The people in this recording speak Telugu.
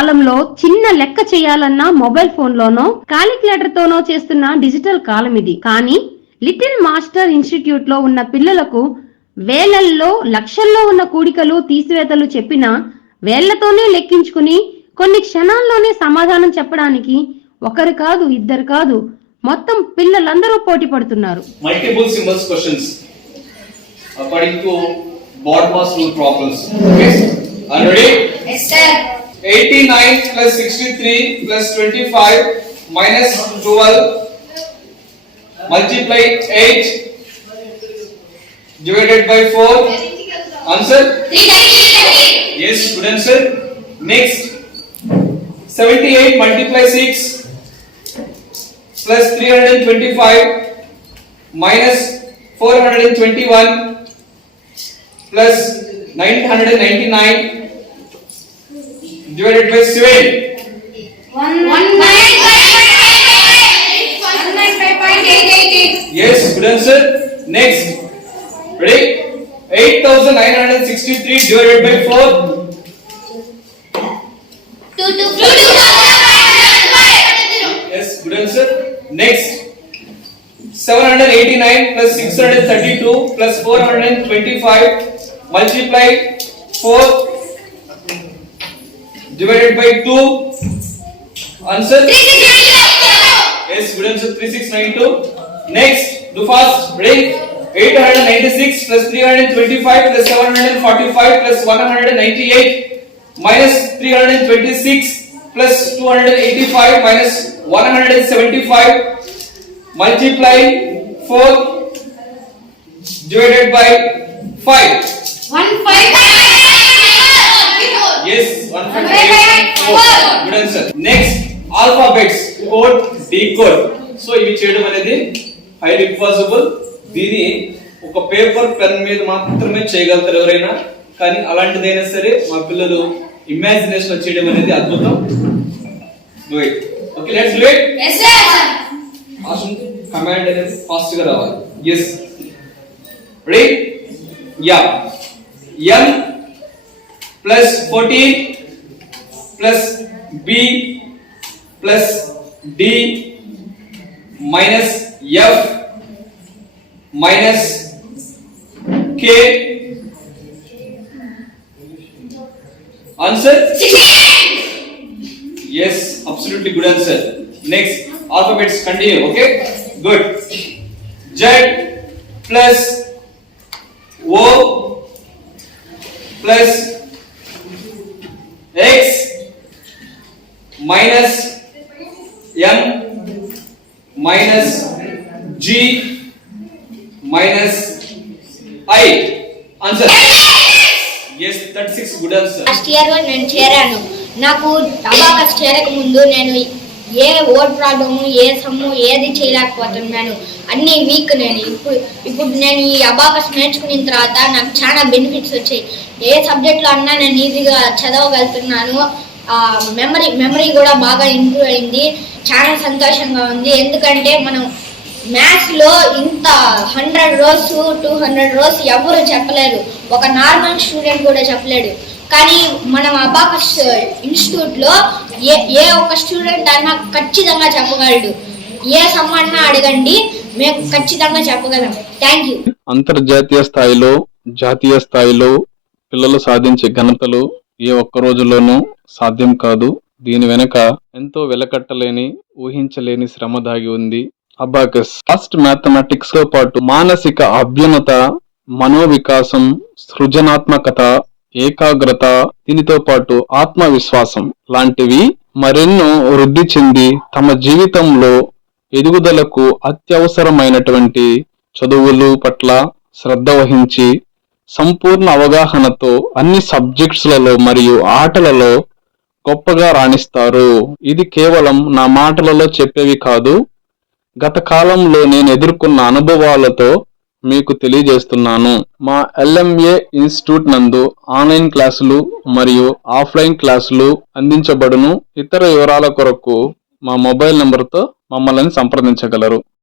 కాలంలో చిన్న లెక్క చేయాలన్నా మొబైల్ ఫోన్లోనో కాలిక్యులేటర్ తోనో చేస్తున్న డిజిటల్ కాలం ఇది. కానీ లిటిల్ మాస్టర్ ఇన్స్టిట్యూట్ లో ఉన్న పిల్లలకు వేలల్లో లక్షల్లో ఉన్న కూడికలు తీసివేతలు చెప్పినా వేళ్లతోనే లెక్కించుకుని కొన్ని క్షణాల్లోనే సమాధానం చెప్పడానికి ఒకరు కాదు, ఇద్దరు కాదు, మొత్తం పిల్లలందరూ పోటీ పడుతున్నారు. Multiple symbols questions according to BODMAS rule problems. Okay, are you ready? Yes sir. 89 plus 63 plus 25 minus 12 multiply 8 divided by 4. Answer? 330. Yes, good answer. Next, 78 multiply 6 plus 325 minus 421 plus 999 divided by 7. 195.888. Yes, good answer. Next, ready? 8963 divided by 4. 22. Yes, good answer. Next, 789 plus 632 plus 425 multiply 4 divided by 2. Answer? Yes, good answer. 3692. Next, do fast. Ready? 896 plus 325 plus 745 plus 198 minus 326 plus 285 minus 175 multiply 4 divided by 5. 155. Yes, 154. Good answer. Next, alphabets, code, decode. So ఇవి చేయడం అనేది highly impossible. దీని ఒక పేపర్ పెన్ మీద మాత్రమే చేయగలుగుతారు ఎవరైనా. కానీ అలాంటిదైనా సరే మా పిల్లలు ఇమాజినేషన్ చేయడం అనేది అద్భుతం. Do it. Okay, let's do it. Yes sir. Command అనేది ఫాస్ట్ గా రావాలి. yes ready yeah m plus 14 plus b plus d minus f minus k. Answer? 16. Yes, absolutely good answer. Next, alphabets continue. Okay, good. Z plus O plus X minus M minus G minus I. Answer? Yes, 36 good answer. Last year నేను చేరాను. నాకు అబాకస్ చేరక ముందు నేను ఏ వర్డ్ ప్రాబ్లమ్ ఏ సమ్ము ఏది చేయలేకపోతున్నాను. అన్ని వీక్ నేను. ఇప్పుడు నేను ఈ అబాకస్ నేర్చుకున్న తర్వాత నాకు చాలా బెనిఫిట్స్ వచ్చాయి. ఏ సబ్జెక్ట్లో అన్నా నేను ఈజీగా చదవగలుగుతున్నాను. మెమరీ కూడా బాగా ఇంప్రూవ్ అయింది. చాలా సంతోషంగా ఉంది. ఎందుకంటే మనం మ్యాథ్స్లో ఇంత 100 rows 200 rows ఎవరు చెప్పలేరు. ఒక నార్మల్ స్టూడెంట్ కూడా చెప్పలేడు. కానీ మనం అబాకస్ ఇన్స్టిట్యూట్లో ఏ ఒక్క స్టూడెంట్ అన్నా ఖచ్చితంగా చెప్పగలడు. ఏ సమ్మన్నా అడగండి, మేము ఖచ్చితంగా చెప్పగలం. Thank you. అంతర్జాతీయ స్థాయిలో జాతీయ స్థాయిలో పిల్లలు సాధించే ఘనతలు ఏ ఒక్క రోజులోనూ సాధ్యం కాదు. దీని వెనుక ఎంతో వెలకట్టలేని ఊహించలేని శ్రమ దాగి ఉంది. అబాకస్ ఫాస్ట్ మ్యాథమెటిక్స్ తో పాటు మానసిక అభ్యున్నత, మనోవికాసం, సృజనాత్మకత, ఏకాగ్రత, దీనితో పాటు ఆత్మవిశ్వాసం లాంటివి మరెన్నో వృద్ధి చెంది తమ జీవితంలో ఎదుగుదలకు అత్యవసరమైనటువంటి చదువులు పట్ల శ్రద్ధ వహించి సంపూర్ణ అవగాహనతో అన్ని సబ్జెక్ట్స్లలో మరియు ఆటలలో గొప్పగా రాణిస్తారు. ఇది కేవలం నా మాటలలో చెప్పేవి కాదు, గత కాలంలో నేను ఎదుర్కొన్న అనుభవాలతో మీకు తెలియజేస్తున్నాను. మా LMA ఇన్స్టిట్యూట్ నందు ఆన్లైన్ క్లాసులు మరియు ఆఫ్లైన్ క్లాసులు అందించబడును. ఇతర వివరాల కొరకు మా మొబైల్ నంబర్తో మమ్మల్ని సంప్రదించగలరు.